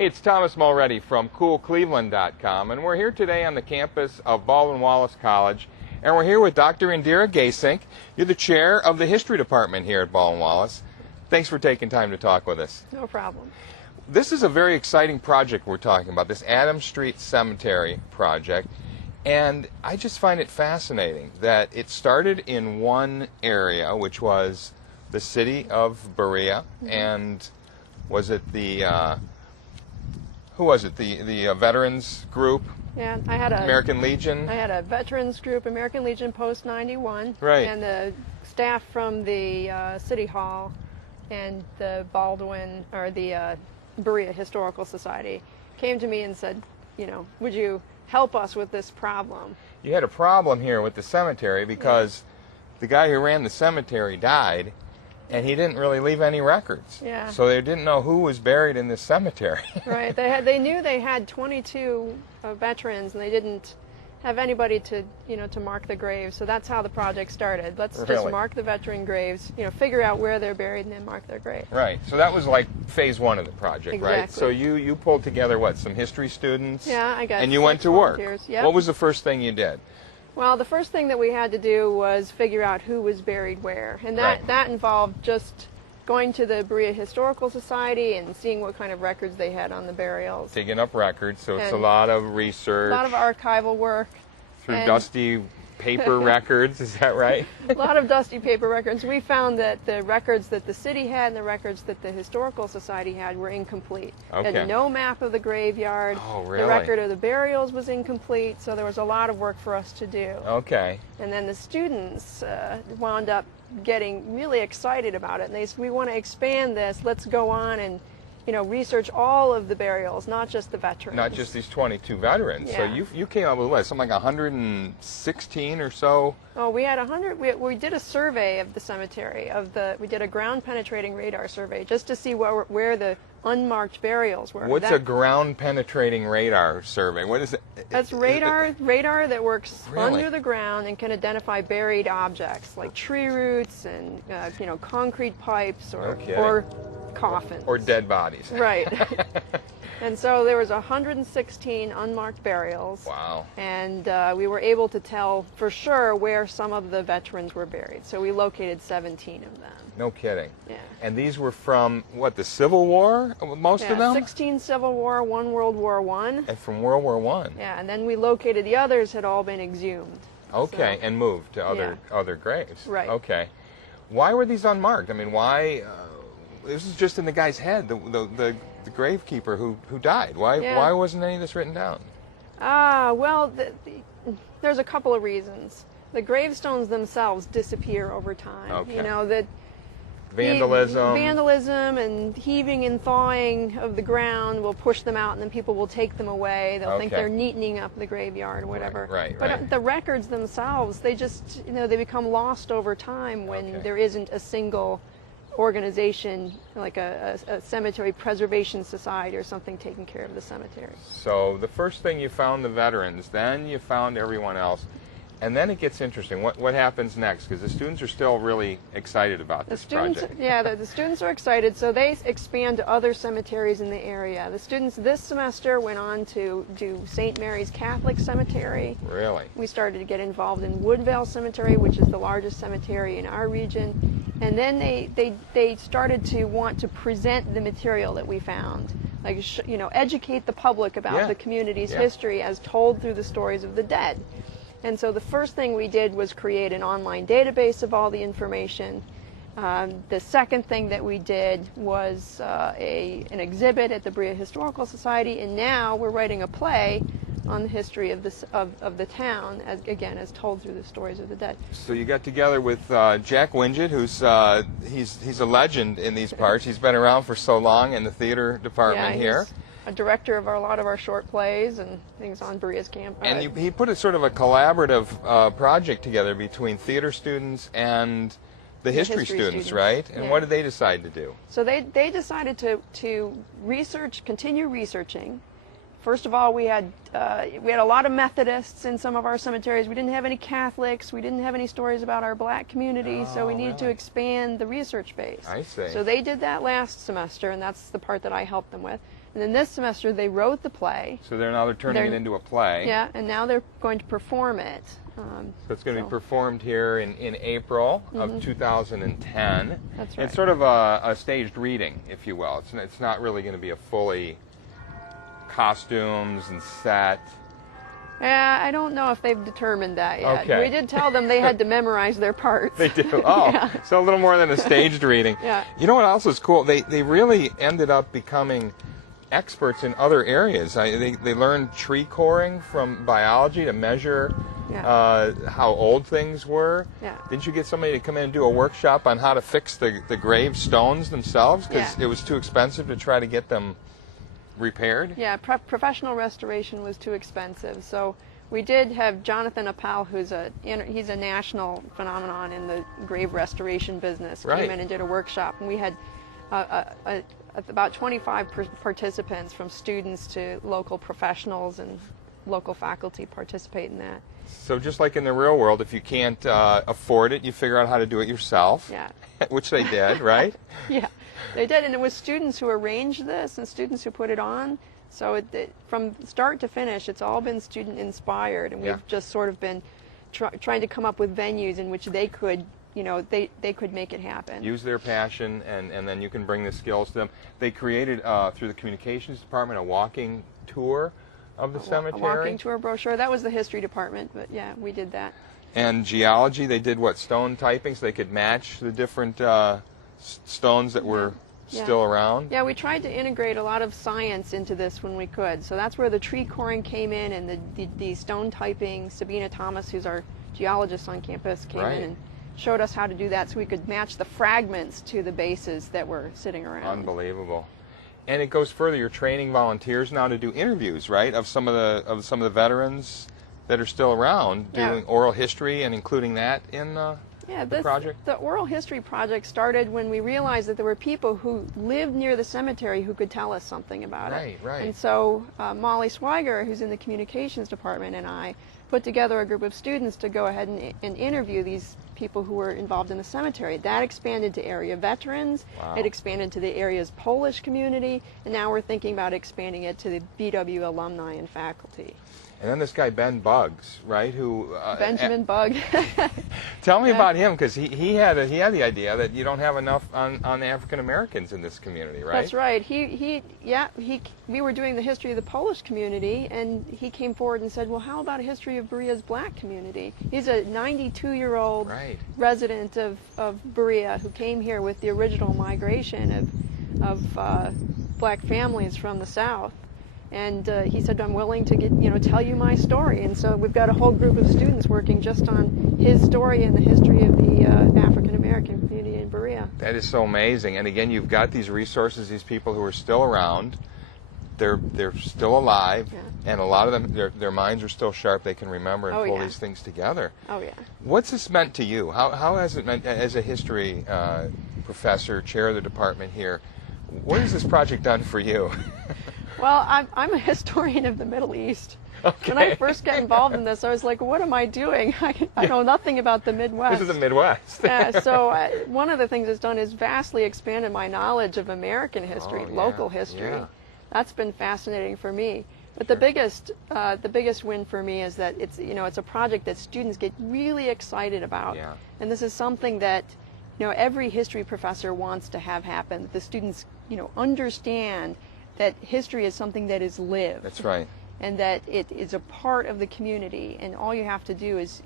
Hey, it's Thomas Mulready from CoolCleveland.com, and we're here today on the campus of Baldwin-Wallace College, and we're here with Dr. Indira Gesink. You're the chair of the history department here at Baldwin-Wallace. Thanks for taking time to talk with us. No problem. This is a very exciting project we're talking about, this Adams Street Cemetery project, and I just find it fascinating that it started in one area, which was the City of Berea, and was it the who was it? The veterans group? Yeah, I had a American Legion. I had a veterans group, American Legion Post 91, Right. and the staff from the City Hall and the Berea Historical Society came to me and said, you know, would you help us with this problem? You had a problem here with the cemetery because the guy who ran the cemetery died, and he didn't really leave any records. Yeah. So they didn't know who was buried in this cemetery. Right. They knew they had 22 veterans, and they didn't have anybody to mark the graves. So that's how the project started. Let's just Really? mark the veteran graves. Figure out where they're buried and then mark their grave. Right. So that was like phase one of the project, right? Exactly. So you pulled together what, some history students? Yeah, I got And you went 6 to work. volunteers. Yep. What was the first thing you did? Well, the first thing that we had to do was figure out who was buried where, and Right. that involved just going to the Berea Historical Society and seeing what kind of records they had on the burials. Digging up records, so it's a And lot of research. A lot of archival work. through and- dusty paper records, is that right? A lot of dusty paper records. We found that the records that the city had and the records that the Historical Society had were incomplete. They Okay. had no map of the graveyard. Oh, really? The record of the burials was incomplete, so there was a lot of work for us to do. Okay. And then the students wound up getting really excited about it, and they said, we want to expand this. Let's go on and research all of the burials, not just the veterans. Not just these 22 veterans. So Yeah. you came up with what, something like 116 or so? Oh, we had 100. We did a survey of the cemetery. We did a ground penetrating radar survey just to see where the unmarked burials were. What's a ground penetrating radar survey? What is it? That's radar that works Really? under the ground and can identify buried objects like tree roots and concrete pipes No kidding. or coffins. Or dead bodies. Right. And so there was 116 unmarked burials. Wow. And we were able to tell for sure where some of the veterans were buried. So we located 17 of them. No kidding. Yeah. And these were from, what, the Civil War, most of them? 16 Civil War, 1 World War I. And from World War One. Yeah, and then we located the others had all been exhumed. Okay, So- and moved to other graves. Right. Okay. Why were these unmarked? I mean, why? This is just in the guy's head, the gravekeeper who died. Why wasn't any of this written down? Well, there's a couple of reasons. The gravestones themselves disappear over time. Okay. That Vandalism. Vandalism and heaving and thawing of the ground will push them out, and then people will take them away. They'll think Okay. they're neatening up the graveyard or whatever. Right, But right. the records themselves, they just, they become lost over time when Okay. there isn't a single organization like a cemetery preservation society or something taking care of the cemetery. So the first thing you found the veterans, then you found everyone else, and then it gets interesting. What happens next? Because the students are still really excited about The this students, project. yeah, the students are excited, so they expand to other cemeteries in the area. The students this semester went on to do St. Mary's Catholic Cemetery. Really? We started to get involved in Woodvale Cemetery, which is the largest cemetery in our region. And then they started to want to present the material that we found, like educate the public about Yeah. the community's Yeah. history as told through the stories of the dead. And so the first thing we did was create an online database of all the information. The second thing that we did was an exhibit at the Berea Historical Society, and now we're writing a play on the history of the town, as told through the stories of the dead. So you got together with Jack Wingett, who's he's a legend in these parts. He's been around for so long in the theater department here. He's a director of a lot of our short plays and things on Berea's campus. And he put a sort of a collaborative project together between theater students and the history students, right? And yeah. what did they decide to do? So they decided to continue researching. First of all, we had a lot of Methodists in some of our cemeteries. We didn't have any Catholics. We didn't have any stories about our black community. So we needed to really? expand the research base. I see. So they did that last semester, and that's the part that I helped them with. And then this semester they wrote the play. So they're turning it into a play. Yeah, and now they're going to perform it. So it's going to be performed here in April of 2010. That's right. It's sort of a staged reading, if you will. It's not really going to be a fully costumes and set. Yeah, I don't know if they've determined that yet. Okay. We did tell them they had to memorize their parts. They do. Oh, Yeah. So a little more than a staged reading. Yeah. You know what else is cool? They really ended up becoming experts in other areas. They learned tree coring from biology to measure how old things were. Yeah. Didn't you get somebody to come in and do a workshop on how to fix the gravestones themselves? Because it was too expensive to try to get them repaired? Yeah, professional restoration was too expensive. So we did have Jonathan Appel, he's a national phenomenon in the grave restoration business, came in and did a workshop. And we had about 25 participants, from students to local professionals and local faculty, participate in that. So just like in the real world, if you can't afford it, you figure out how to do it yourself. Yeah. Which they did, right? Yeah, they did, and it was students who arranged this and students who put it on. So from start to finish, it's all been student inspired, and we've just sort of been trying to come up with venues in which they could, they could make it happen. Use their passion, and then you can bring the skills to them. They created, through the communications department, a walking tour of the cemetery. A walking tour brochure. That was the history department, but yeah, we did that. And geology, they did what, stone typing, so they could match the different stones that were still around? Yeah, we tried to integrate a lot of science into this when we could. So that's where the tree coring came in, and the stone typing. Sabina Thomas, who's our geologist on campus, came in and showed us how to do that, so we could match the fragments to the bases that were sitting around. Unbelievable. And it goes further. You're training volunteers now to do interviews, right, of some of the veterans that are still around, doing oral history and including that in the project? The oral history project started when we realized that there were people who lived near the cemetery who could tell us something about it. Right. And so Molly Swiger, who's in the communications department, and I put together a group of students to go ahead and interview these people who were involved in the cemetery. That expanded to area veterans. Wow. It expanded to the area's Polish community, and now we're thinking about expanding it to the BW alumni and faculty. And then this guy, Ben Buggs, right? Benjamin Bugg. Tell me about him, because he had the idea that you don't have enough on African Americans in this community, right? That's right. We were doing the history of the Polish community, and he came forward and said, well, how about a history of Berea's black community? He's a 92-year-old resident of Berea who came here with the original migration of black families from the South. And he said, I'm willing to tell you my story. And so we've got a whole group of students working just on his story and the history of the African American community in Berea. That is so amazing. And again, you've got these resources, these people who are still around. They're still alive, and a lot of them, their minds are still sharp. They can remember and pull these things together. Oh, yeah. What's this meant to you? How has it meant, as a history professor, chair of the department here, what has this project done for you? Well, I'm a historian of the Middle East. Okay. When I first got involved in this, I was like, what am I doing? I know nothing about the Midwest. This is the Midwest. So one of the things it's done is vastly expanded my knowledge of American history, local history. Yeah. That's been fascinating for me. But the biggest win for me is that it's a project that students get really excited about. Yeah. And this is something that every history professor wants to have happen. That the students understand that history is something that is lived. That's right. And that it is a part of the community, and all you have to do is,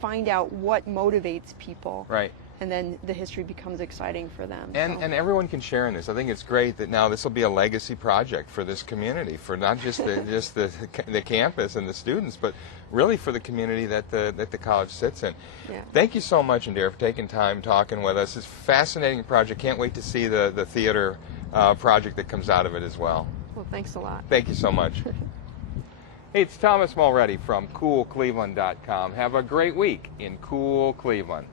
find out what motivates people. Right. And then the history becomes exciting for them. And everyone can share in this. I think it's great that now this will be a legacy project for this community, for not just the campus and the students, but really for the community that the college sits in. Yeah. Thank you so much, Indira, for taking time talking with us. It's a fascinating project. Can't wait to see the theater project that comes out of it as well. Well, thanks a lot. Thank you so much. Hey, it's Thomas Mulready from CoolCleveland.com. Have a great week in cool Cleveland.